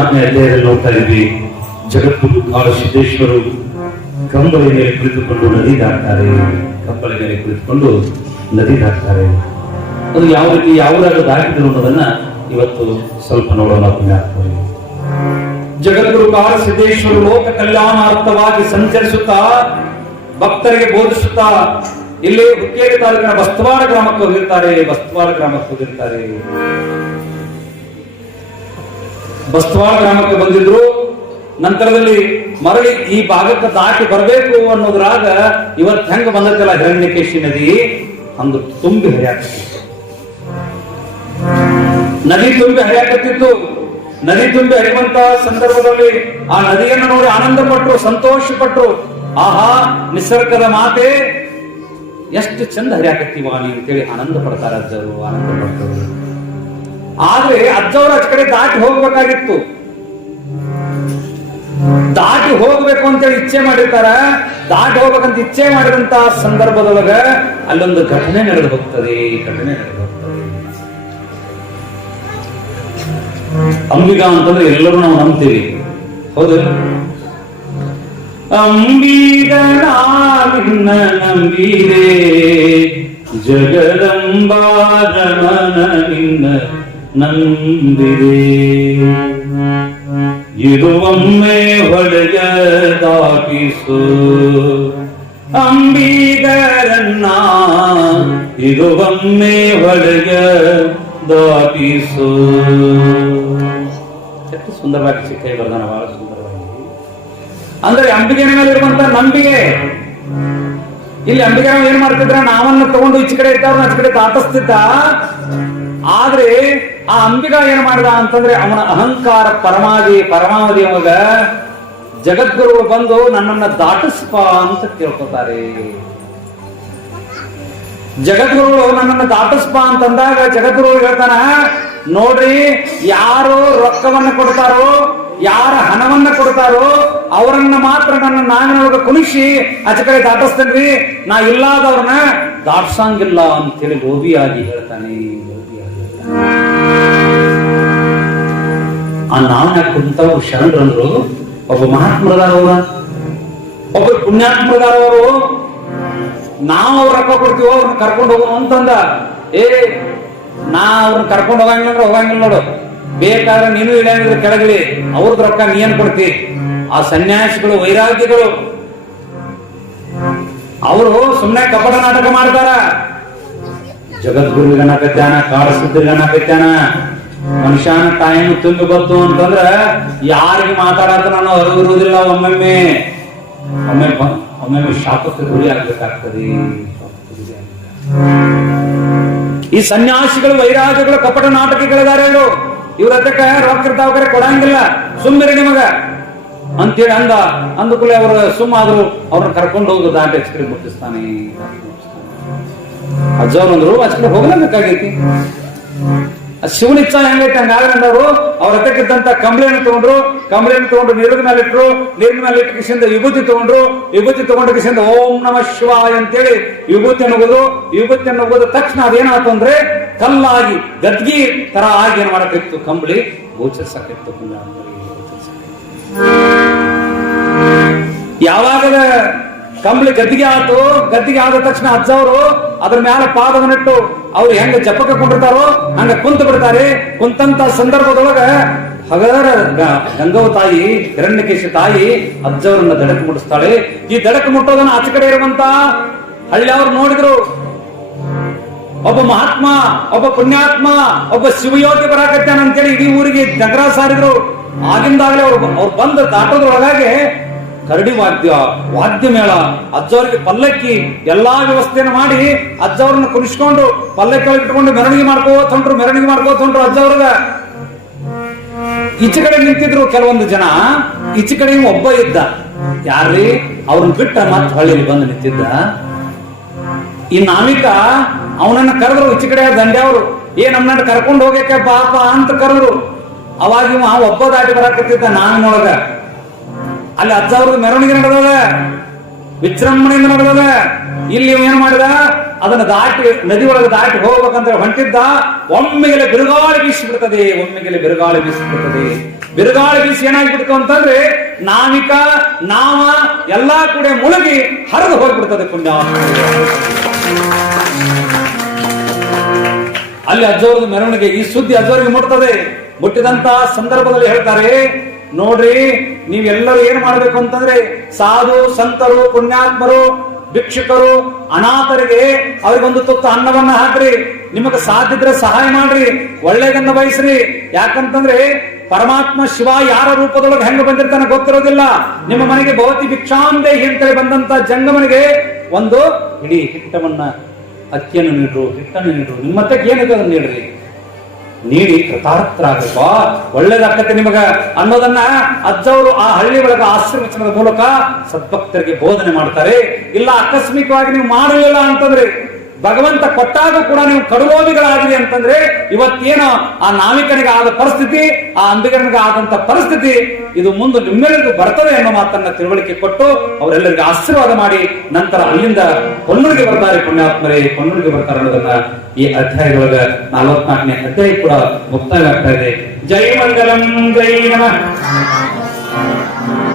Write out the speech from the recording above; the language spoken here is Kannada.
ಅಧ್ಯಾಯದಲ್ಲಿ ನೋಡ್ತಾ ಇದ್ವಿ ಜಗದ್ಗುರು ಕಾಳ ಸಿದ್ದೇಶ್ವರು ಕಂಬಳಿ ಮೇಲೆ ಕುಳಿತುಕೊಂಡು ನದಿ ದಾಟ್ತಾರೆ ಕಂಬಳಿ ಮೇಲೆ ಕುಳಿತುಕೊಂಡು ನದಿ ದಾಟ್ತಾರೆ ಅದು ಯಾವ ರೀತಿ ಯಾವಾಗ ದಾಟಿದ್ರು ಅನ್ನೋದನ್ನ ಇವತ್ತು ಸ್ವಲ್ಪ ನೋಡೋಣ ಪುಣ್ಯಾತ್ಮರಿಗೆ ಜಗದ್ಗುರು ಕಾಳ ಸಿದ್ದೇಶ್ವರು ಲೋಕ ಕಲ್ಯಾಣಾರ್ಥವಾಗಿ ಸಂಚರಿಸುತ್ತಾ, ಭಕ್ತರಿಗೆ ಬೋಧಿಸುತ್ತಾ, ಇಲ್ಲಿ ಹುಕ್ಕೇರಿ ತಾಲೂಕಿನ ಬಸ್ತವಾಡ ಗ್ರಾಮಕ್ಕೆ ಹೋಗಿರ್ತಾರೆ. ಬಸ್ತವಾಡ ಗ್ರಾಮಕ್ಕೆ ಹೋಗಿರ್ತಾರೆ. ಬಸ್ತವಾಳ ಗ್ರಾಮಕ್ಕೆ ಬಂದಿದ್ರು. ನಂತರದಲ್ಲಿ ಮರಳಿ ಈ ಭಾಗಕ್ಕೆ ದಾಟಿ ಬರಬೇಕು ಅನ್ನೋದ್ರಾಗ ಇವತ್ತು ಹೆಂಗ ಬಂದತ್ತಲ್ಲ ಹಿರಣ್ಯಕೇಶಿ ನದಿ? ಅಂದು ತುಂಬಿ ಹರಿಯಾಕತ್ತಿತ್ತು. ನದಿ ತುಂಬಿ ಹರಿಯಾಕತ್ತಿತ್ತು. ನದಿ ತುಂಬಿ ಹರಿಯುವಂತಹ ಸಂದರ್ಭದಲ್ಲಿ ಆ ನದಿಯನ್ನು ನೋಡಿ ಆನಂದ ಪಟ್ಟರು ಸಂತೋಷ ಪಟ್ಟರು ಆಹಾ, ನಿಸರ್ಗದ ಮಾತೆ. ಎಷ್ಟು ಚಂದ ಹರಿಯಾಕತ್ತೀವ ನೀ ಅಂತೇಳಿ ಆನಂದ ಪಡ್ತಾರ ಆನಂದ ಪಡ್ತಾರೆ. ಆದ್ರೆ ಅಜ್ಜವ್ರ ಅಷ್ಟ ಕಡೆ ದಾಟಿ ಹೋಗ್ಬೇಕಾಗಿತ್ತು. ದಾಟಿ ಹೋಗ್ಬೇಕು ಅಂತೇಳಿ ಇಚ್ಛೆ ಮಾಡಿರ್ತಾರ, ದಾಟಿ ಹೋಗ್ಬೇಕಂತ ಇಚ್ಛೆ ಮಾಡಿದಂತ ಸಂದರ್ಭದೊಳಗ ಅಲ್ಲೊಂದು ಘಟನೆ ನಡೆದು ಹೋಗ್ತದೆ ಘಟನೆ ನಡೆದು ಹೋಗ್ತದೆ ಅಂಬಿಗಾ ಅಂತಂದ್ರೆ ಎಲ್ಲರೂ ನಾವು ನಂಬ್ತೀವಿ. ಹೌದು. ಅಂಬಿಗನ ನಿನ್ನ ನಂಬಿರೆ ಜಗದಂಬಾರಮನ ನಿನ್ನ ಒಮ್ಮೆ ಹೊಳೆಯ ದಾಟಿಸು ಅಂಬಿಗರನ್ನ ಇದು ಒಮ್ಮೆ ಹೊಳೆಯ ದಾಟಿಸು ಎಷ್ಟು ಸುಂದರವಾಗಿ ಸಿಕ್ಕ ಬರ್ದಾನ, ಬಹಳ ಸುಂದರವಾಗಿ. ಅಂದ್ರೆ ಅಂಬಿಗೆ ಮೇಲಿರುವಂತ ನಂಬಿಕೆ ಇಲ್ಲಿ ಅಂಬಿಗೆ ಏನ್ ಮಾಡ್ತಿದ್ರ? ನಾವನ್ನ ತಗೊಂಡು ಈಚೆ ಕಡೆ ಇದ್ದವ್ರನ್ನ ಆಚೆ ಕಡೆ ದಾಟಿಸ್ತಿದ್ದ. ಆದ್ರೆ ಆ ಅಂಬಿಗ ಏನ್ ಮಾಡಿದ ಅಂತಂದ್ರೆ ಅವನ ಅಹಂಕಾರ ಪರಮಾದಿ, ಪರಮಾವಧಿ ಅವಾಗ ಜಗದ್ಗುರುಗಳು ಬಂದು ನನ್ನನ್ನ ದಾಟಿಸ್ಪ ಅಂತ ಕೇಳ್ಕೊತಾರೆ ಜಗದ್ಗುರುಗಳು ನನ್ನನ್ನು ದಾಟಿಸ್ಪ ಅಂತಂದಾಗ ಜಗದ್ಗುರುಗಳು ಹೇಳ್ತಾನ, ನೋಡ್ರಿ ಯಾರು ರೊಕ್ಕವನ್ನ ಕೊಡ್ತಾರೋ, ಯಾರ ಹಣವನ್ನ ಕೊಡ್ತಾರೋ, ಅವರನ್ನ ಮಾತ್ರ ನನ್ನ ನಾವಿನೊಳಗ ಕುಣಿಸಿ ಆಚೆ ಕಡೆ ದಾಟಿಸ್ತೇನ್ರಿ, ನಾ ಇಲ್ಲಾದವ್ರನ್ನ ದಾಟ್ಸಂಗಿಲ್ಲ ಅಂತೇಳಿ ಗೋಬಿಯಾಗಿ ಹೇಳ್ತಾನೆ ಗೋಬಿಯಾಗಿ ಹೇಳ್ತಾನೆ. ಆ ನಾವಿನ ಕುಂತವ್ರು ಶರಣರಂದ್ರು, ಒಬ್ಬ ಮಹಾತ್ಮರದಾರವ್ರ ಒಬ್ಬ ಪುಣ್ಯಾತ್ಮರದಾರವರು ನಾವು ಅವ್ರ ರೊಕ್ಕ ಕೊಡ್ತೀವೋ ಅವ್ರನ್ನ ಕರ್ಕೊಂಡು ಹೋಗೋಣ ಅಂತಂದ. ಏ, ನಾ ಅವ್ರನ್ನ ಕರ್ಕೊಂಡು ಹೋಗಂಗಿಲ್ಲ ಅಂದ್ರೆ ಹೋಗಂಗಿಲ್ಲ ನೋಡು. ಬೇಕಾದ್ರೆ ನೀನು ಇಲ್ಲ ಅಂದ್ರೆ ಕೆಳಗಲಿ ಅವ್ರದ್ದು ರೊಕ್ಕ ನೀ ಏನ್ ಕೊಡ್ತಿ? ಆ ಸನ್ಯಾಸಿಗಳು, ವೈರಾಗ್ಯಗಳು. ಅವರು ಸುಮ್ಮನೆ ಕಪಟ ನಾಟಕ ಮಾಡ್ತಾರ. ಜಗದ್ಗುರುಗಣಕತ್ಯಾನ ಕಾಡಸಿದ್ಧಗಣಕತ್ಯಾನ ಮನುಷ್ಯನ ಟೈಮ್ ತುಂಬಿ ಬಂತು ಅಂತಂದ್ರ ಯಾರಿಗೆ ಮಾತಾಡತ್ತ ನಾನು ಅರಿವಿರುವುದಿಲ್ಲ ಒಮ್ಮೊಮ್ಮೆ. ಒಮ್ಮೆ ಒಮ್ಮೆ ಒಮ್ಮೊಮ್ಮೆ ಶಾಪಕ್ಕೆ ಗುರಿ ಆಗ್ಬೇಕಾಗ್ತದೆ. ಈ ಸನ್ಯಾಸಿಗಳು ವೈರಾಗ್ಯಗಳು ಕಪಟ ನಾಟಕಗಳಿದ್ದಾರೆ ಇವರು. ಇವ್ರ ಹತ್ರಕ್ಕ ರೊಕ್ಕ ಕೊಡಂಗಿಲ್ಲ. ಸುಮ್ಮನೆ ನಿಮಗ. ಅಂತೇಳಿ ಅಂದ ಅಂದ ಕೂಡಲೇ ಅವರು ಸುಮ್ಮ ಆದ್ರು ಅವ್ರನ್ನ ಕರ್ಕೊಂಡು ಹೋಗು ದಾಟಿ ಹಚ್ಕಡೆ ಮುಟ್ಟಿಸ್ತಾನೆ. ಅಜ್ಜವ್ರು ಅಂದ್ರು ಹಚ್ಕಡೆ ಹೋಗ್ಲೇಬೇಕಾಗೈತಿ. ಶಿವನ ಹೆಂಗೈತೆ ಅಂದವರು ಅವ್ರ ಹತ್ತಕ್ಕಿದ್ದಂತ ಕಂಬಳಿಯನ್ನು ತಗೊಂಡ್ರು ಕಂಬಳಿಯನ್ನು ತಗೊಂಡು ನೀರಿನ ಮೇಲೆ ಇಟ್ರು ನೀರಿನ ಮೇಲೆ ಇಟ್ಟ ವಿಭೂತಿ ತಗೊಂಡ್ರು, ವಿಭೂತಿ ತಗೊಂಡ ಕಿಸಿಂದ ಓಂ ನಮ ಶಿವಾಯ ಅಂತೇಳಿ ವಿಭೂತಿ ಅನ್ನೋದು ವಿಭೂತಿ ಅನ್ನೋದು ತಕ್ಷಣ ಅದೇನಾಯ್ತು ಅಂದ್ರೆ ಕಲ್ಲಾಗಿ ಗದ್ಗಿ ತರ ಆಗಿ ಏನ್ ಮಾಡಕ್ಕಿತ್ತು ಕಂಬಳಿ ಗೋಚರಿಸಕ್ಕಿತ್ತು. ಯಾವಾಗ ಕಂಬಳಿ ಗದ್ದಿಗೆ ಆತು, ಗದ್ದಿಗೆ ಆದ ತಕ್ಷಣ ಅಜ್ಜವರು ಅದ್ರ ಮ್ಯಾಲ ಪಾದವನ್ನಿಟ್ಟು ಅವ್ರು ಹೆಂಗ ಜಪಕ ಕುಂಡಿರ್ತಾರೋ, ಹಂಗ ಕುಂತು ಬಿಡ್ತಾರೆ. ಕುಂತಂತ ಸಂದರ್ಭದೊಳಗ ಹಗರ ಗಂಗವ ತಾಯಿ, ಹಿರಣ್ಯಕೇಶಿ ತಾಯಿ ಅಜ್ಜವರನ್ನ ದಡಕ ಮುಟ್ಟಿಸ್ತಾಳೆ. ಈ ದಡಕ ಮುಟ್ಟೋದನ್ನ ಆಚೆ ಕಡೆ ಇರುವಂತ ಹಳ್ಳಿ ಅವ್ರು ನೋಡಿದ್ರು. ಒಬ್ಬ ಮಹಾತ್ಮ, ಒಬ್ಬ ಪುಣ್ಯಾತ್ಮ, ಒಬ್ಬ ಶಿವಯೋಗಿ ಬರಾಕತ್ತಾನ ಅಂತೇಳಿ ಇಡೀ ಊರಿಗೆ ಜಗರ ಸಾರಿದ್ರು. ಆಗಿಂದಾಗಲೇ ಅವ್ರು ಅವ್ರು ಬಂದು ದಾಟೋದ್ರೊಳಗೆ ಕರಡಿ ವಾದ್ಯ ವಾದ್ಯ ಮೇಳ ಅಜ್ಜವರಿಗೆ ಪಲ್ಲಕ್ಕಿ, ಎಲ್ಲಾ ವ್ಯವಸ್ಥೆಯನ್ನು ಮಾಡಿ ಅಜ್ಜವ್ರನ್ನ ಕುಣಿಸ್ಕೊಂಡು ಪಲ್ಲಕ್ಕಿ ಇಟ್ಕೊಂಡು ಮೆರವಣಿಗೆ ಹೊಂಟ್ರು, ಮೆರವಣಿಗೆ ಮಾಡ್ಕೋತ ಹೊಂಟ್ರು ಅಜ್ಜವ್ರಗ. ಈಚೆ ಕಡೆ ನಿಂತಿದ್ರು ಕೆಲವೊಂದು ಜನ, ಈಚೆ ಕಡೆ ಒಬ್ಬ ಇದ್ದ. ಯಾರ್ರಿ? ಅವ್ರನ್ನ ಬಿಟ್ಟ ಮತ್ ಹೊಳ್ಳಿ ಬಂದು ನಿಂತಿದ್ದ. ಈ ನಾವಿಕ ಅವನನ್ನ ಕರೆದ್ರು, ಈಚೆ ಕಡೆ ದಂಡ್ಯವರು ಏ, ನಮ್ಮನ್ನ ಕರ್ಕೊಂಡು ಹೋಗಕ್ಕೆ ಪಾಪ ಅಂತ ಕರೆದ್ರು. ಅವಾಗ ಇವ ಒಬ್ಬ ದಾಟಿ ಬರಾಕತ್ತಿದ್ದ ನಾವಿನೊಳಗ ಅಲ್ಲಿ ಅಜ್ಜ ಅವ್ರದ್ದು ಮೆರವಣಿಗೆ ನಡೆದದ. ವಿಜೃಂಭಣೆಯಿಂದ ನಡೆದದ. ಇಲ್ಲಿ ಏನ್ ಮಾಡಿದ? ಅದನ್ನ ದಾಟಿ ನದಿ ಒಳಗೆ ದಾಟಿ ಹೋಗ್ಬೇಕಂತ ಹೊಂಟಿದ್ದ. ಒಮ್ಮೆಗೆಲೆ ಬಿರುಗಾಳಿ ಬೀಸಿಬಿಡ್ತದೆ ಒಮ್ಮೆಗೆಲೆ ಬಿರುಗಾಳಿ ಬೀಸಿಬಿಡ್ತದೆ. ಬಿರುಗಾಳಿ ಬೀಸಿ ಏನಾಗ್ಬಿಡ್ತು ಅಂತಂದ್ರೆ ನಾವಿಕ, ನಾವ ಎಲ್ಲಾ ಕೂಡ ಮುಳುಗಿ ಹರಿದು ಹೋಗ್ಬಿಡ್ತದೆ ಪುಣ್ಯ. ಅಲ್ಲಿ ಅಜ್ಜವ್ರದ ಮೆರವಣಿಗೆ ಈ ಸುದ್ದಿ ಅಜ್ಜವರಿಗೆ ಮುಟ್ತದೆ. ಮುಟ್ಟಿದಂತ ಸಂದರ್ಭದಲ್ಲಿ ಹೇಳ್ತಾರೆ ನೋಡ್ರಿ ನೀವೆಲ್ಲರೂ ಏನ್ ಮಾಡ್ಬೇಕು ಅಂತಂದ್ರೆ, ಸಾಧು, ಸಂತರು, ಪುಣ್ಯಾತ್ಮರು, ಭಿಕ್ಷುಕರು, ಅನಾಥರಿಗೆ ಅವ್ರಿಗೊಂದು ತುತ್ತು ಅನ್ನವನ್ನ ಹಾಕ್ರಿ. ನಿಮಗೆ ಸಾಧ್ಯದ್ರೆ ಸಹಾಯ ಮಾಡ್ರಿ. ಒಳ್ಳೇದನ್ನ ಬಯಸ್ರಿ. ಯಾಕಂತಂದ್ರೆ, ಪರಮಾತ್ಮ, ಶಿವ ಯಾರ ರೂಪದೊಳಗೆ ಹೆಂಗ ಬಂದಿರ್ತಾನೆ ಗೊತ್ತಿರೋದಿಲ್ಲ. ನಿಮ್ಮ ಮನೆಗೆ ಭವತಿ ಭಿಕ್ಷಾಂದೇಹಿ ಅಂತೇಳಿ ಬಂದಂತ ಜಂಗಮನಿಗೆ ಒಂದು ಇಡೀ ಹಿಟ್ಟವನ್ನ ಅಕ್ಕಿಯನ್ನು ನೀಡ್ರು, ಹಿಟ್ಟನ್ನು ನೀಡ್ರು. ನಿಮ್ಮ ಹತ್ರಕ್ಕೆ ಏನಿದೆ ಅದನ್ನ ನೀಡ್ರಿ. ನೀಡಿ ಕೃತಾರ್ಥರಾಗಪ್ಪ ಒಳ್ಳೇದಾಗತ್ತೆ ನಿಮಗ. ಅನ್ನೋದನ್ನ ಅಜ್ಜವರು ಆ ಹಳ್ಳಿ ಒಳಗ ಆಶ್ರಮಿಸದ ಮೂಲಕ ಸದ್ಭಕ್ತರಿಗೆ ಬೋಧನೆ ಮಾಡ್ತಾರೆ. ಇಲ್ಲ ಆಕಸ್ಮಿಕವಾಗಿ ನೀವು ಮಾಡಲಿಲ್ಲ ಅಂತಂದ್ರೆ ಭಗವಂತ ಕೊಟ್ಟಾಗ ಕೂಡ ನೀವು ಕಡುಲೋಭಿಗಳಾಗಿದೆ ಅಂತಂದ್ರೆ ಇವತ್ತೇನು ಆ ನಾವಿಕನಿಗೆ ಆದ ಪರಿಸ್ಥಿತಿ, ಆ ಅಂಬಿಗನಿಗೆ ಆದಂತ ಪರಿಸ್ಥಿತಿ, ಇದು ಮುಂದೆ ನಿಮ್ಮೆಲ್ಲರಿಗೂ ಬರ್ತದೆ ಅನ್ನೋ ಮಾತನ್ನ ತಿಳುವಳಿಕೆ ಕೊಟ್ಟು ಅವರೆಲ್ಲರಿಗೂ ಆಶೀರ್ವಾದ ಮಾಡಿ ನಂತರ ಅಲ್ಲಿಂದ ಕೊನ್ನೂರಿಗೆ ಬರ್ತಾರೆ ಪುಣ್ಯಾತ್ಮರೇ ಕೊನ್ನೂರಿಗೆ ಬರ್ತಾರೆ ಅನ್ನೋದನ್ನ ಈ ಅಧ್ಯಾಯದೊಳಗ ನಲವತ್ನಾಲ್ಕನೇ ಅಧ್ಯಾಯ ಕೂಡ ಮುಕ್ತಾಯ ಆಗ್ತಾ ಇದೆ. ಜೈ ಮಂಗಲಂ, ಜೈ ನಮಃ.